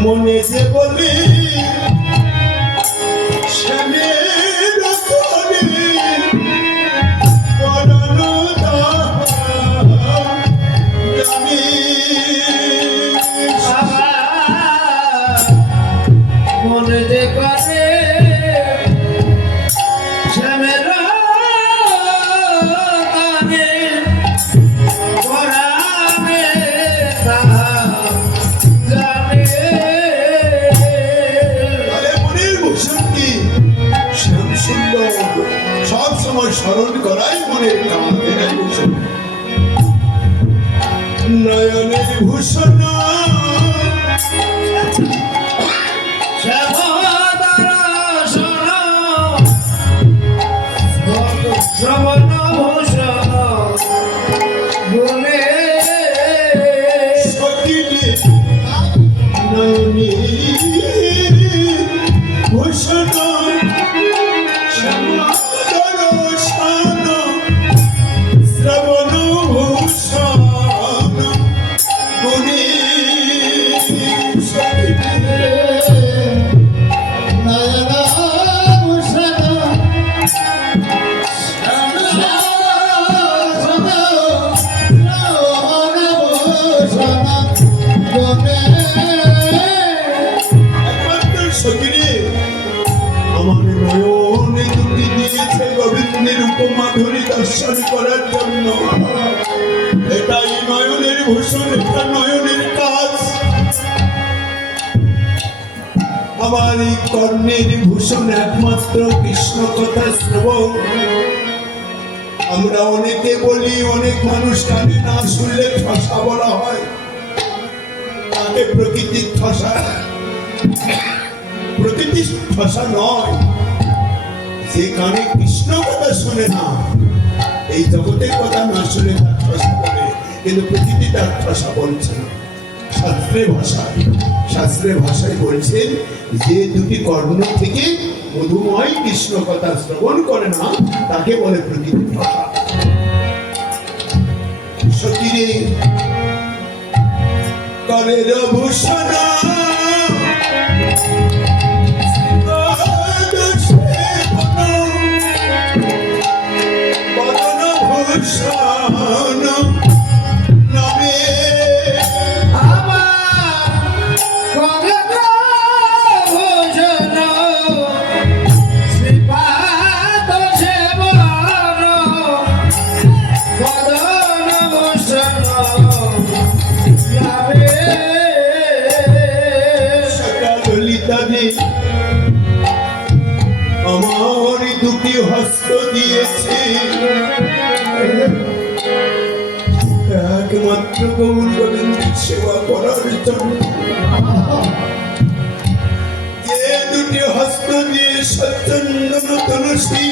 মনে যে বলি শ্যাম সব সময় স্মরণ করাই এটাই ভূষণ নয়নের ভূষণ শ্রবণ এই কর্ণের ভূষণ একমাত্র কৃষ্ণ কথা শ্রবণ। আমরা অনেকে বলি, অনেক মানুষ না শুনলে ঠসা বলা হয়। তাকে প্রকৃতির ঠসা প্রকৃতি ঠসা নয়। যে কানে কৃষ্ণ কথা শোনে না, এই জগতের কথা না শুনে তার ঠসা বলে। কিন্তু প্রকৃতি তার ঠসা বলছে না। শাস্ত্রের ভাষায় শাস্ত্রের ভাষায় বলছেন যে দুটি কর্ম থেকে মধুময় কৃষ্ণ কথা শ্রবণ করে না, তাকে বলে প্রকৃতি ভাষা সতীরে, করের ভূষণ আমার দুটি হস্ত দিয়েছে। একমাত্র গৌর গোবিন্দের সেবা করার জন্য। হস্ত দিয়ে সচ্চন্দন তুলসী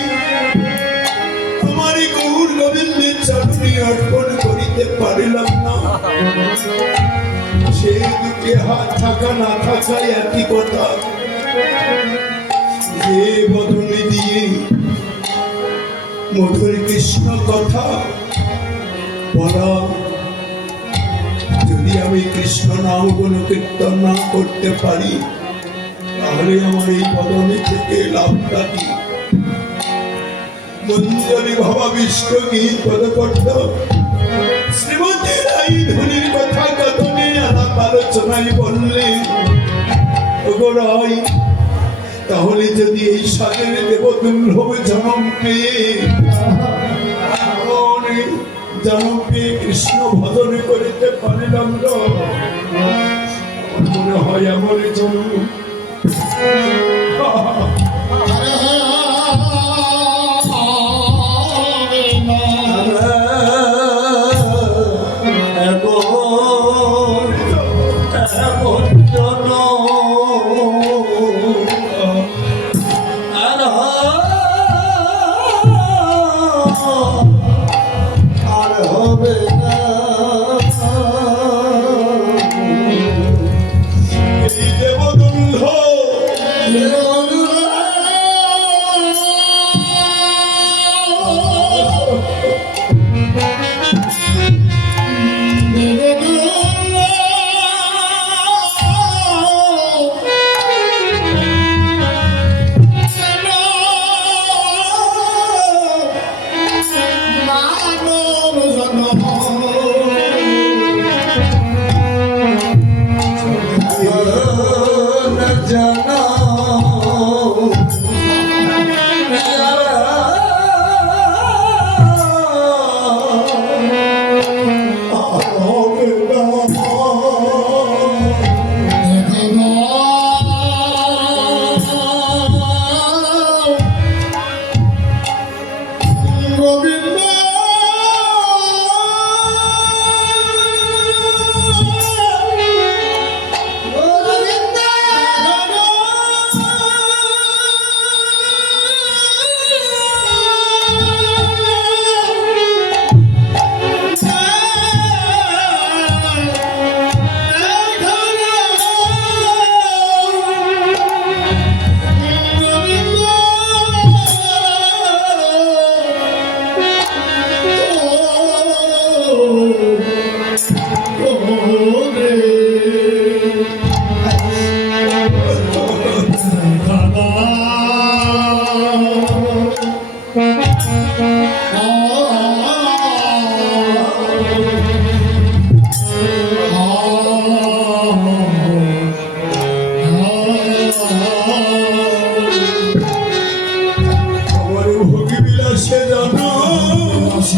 আমার গৌর গোবিন্দের চরণে অর্পণ করিতে পারিলাম না। সেই দুটি হাত থাকা, না থাকা একই কথা। যে বদলে দিয়ে মধুর কৃষ্ণ কথা, বলা, যদি আমি কৃষ্ণ নাম কোন কীর্তন না করতে পারি, তাহলে আমার এই বদনে থেকে লাভটা কি? মঞ্জরি ভাবা বিষ্ণু গীত পদ করত শ্রীমতী রাই ধনির আলোচনায় বললেন তাহলে যদি এই সাগরে দেব দুর্লভ জনম পেয়ে জনম পেয়ে কৃষ্ণ ভজন করিতে পারিলাম মনে হয় আমার জন্ম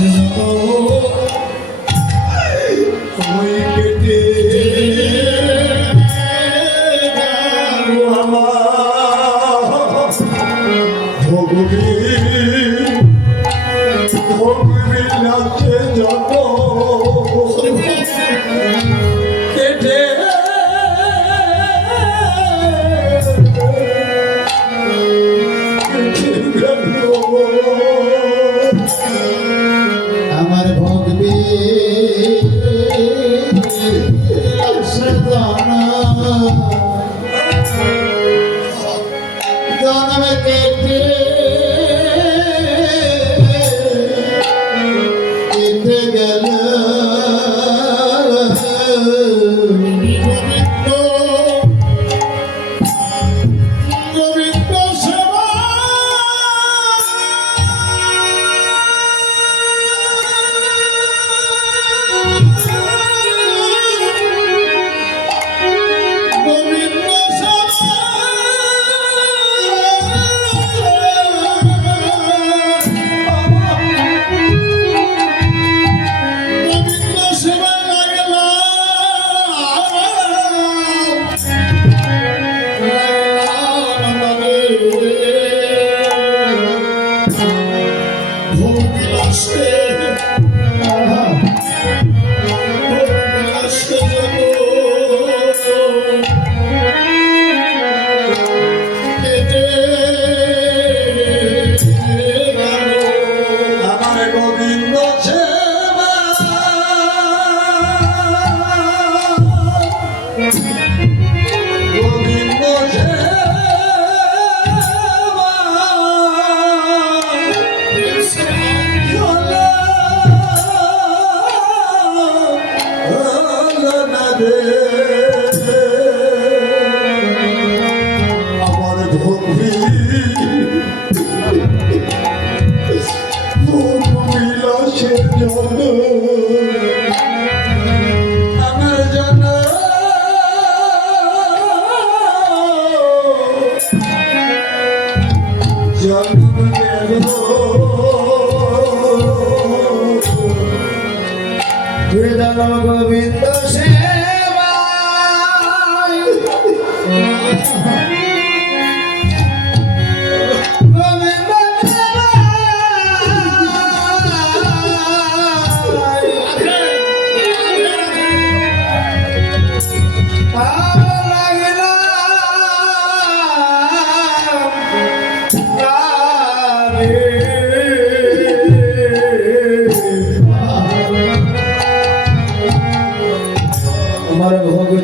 estou গোবিন্দ আমার ভগবে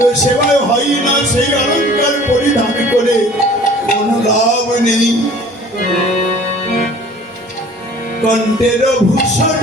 কিন্তু সেগুলো হয় না সেই অলঙ্কার পরিধান করে কোনো লাভ নেই। কণ্ঠের ভূষণ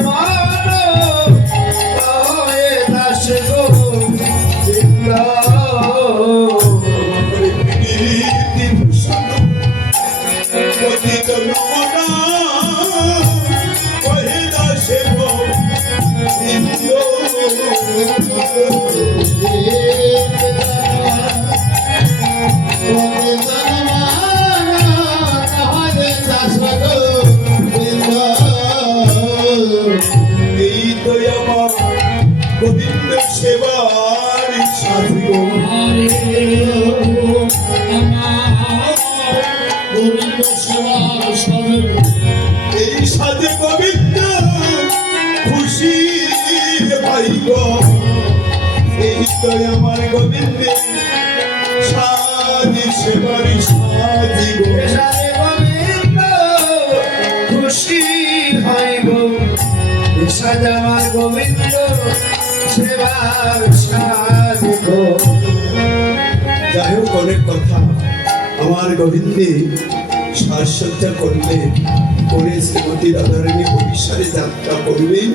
সজামা যাই হোক, অনেক কথা। আমার গোবিন্দে সাজসজ্জা করলে করে শ্রীমতী রাধারানী ভবিষ্যতে যাত্রা করবেন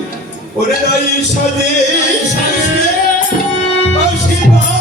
ওরে সাজে আশীর্বাদ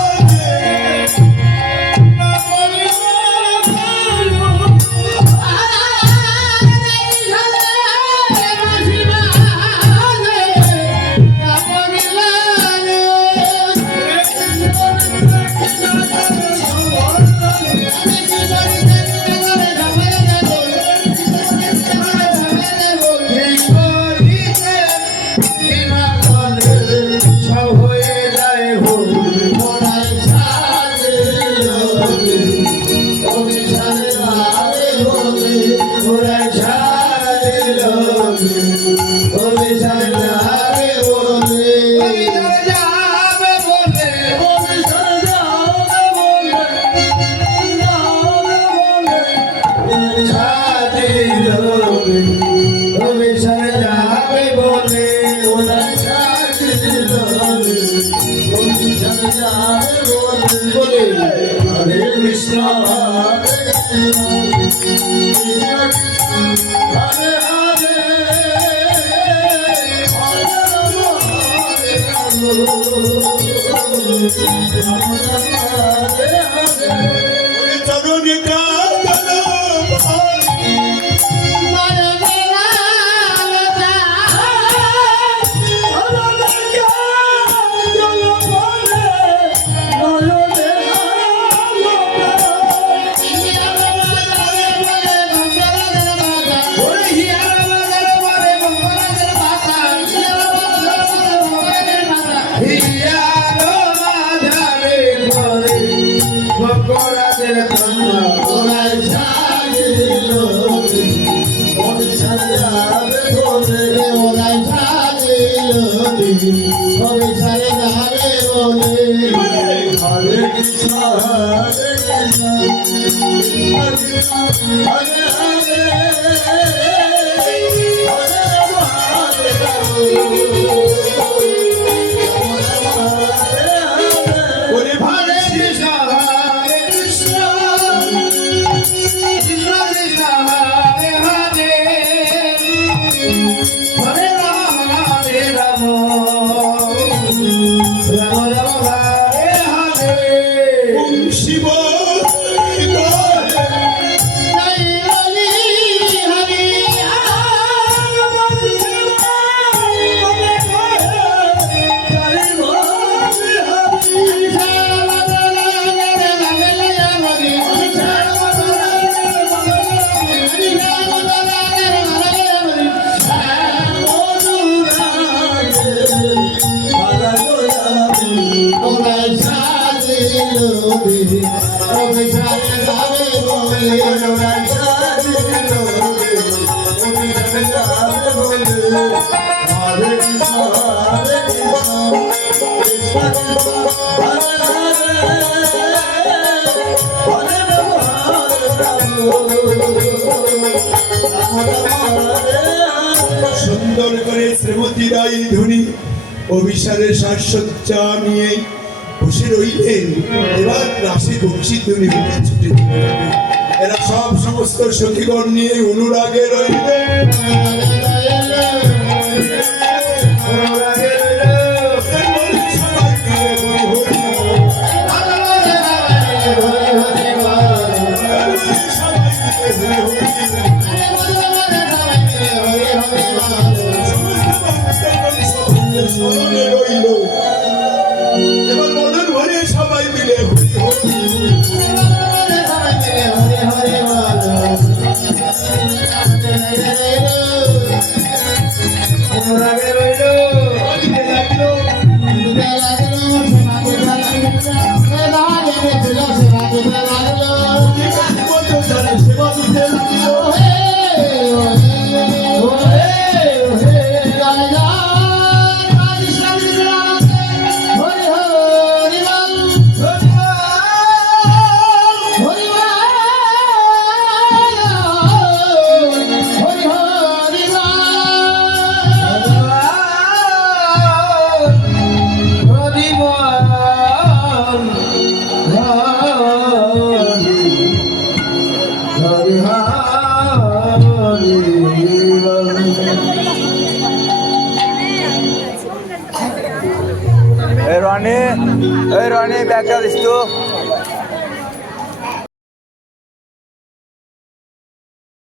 아멘. সুন্দর করে শ্রীমতী রায় ধনী অভিসারের সাজসজ্জা নিয়ে বসে রইলেন এবার রাশি বংশী ধনী ছুটে এরা সব সমস্ত সখীগণ নিয়ে অনুরাগে রইলেন স্মরণে রইল। এবার মদন ভরে সবাই মিলে হরি হরি বাজতে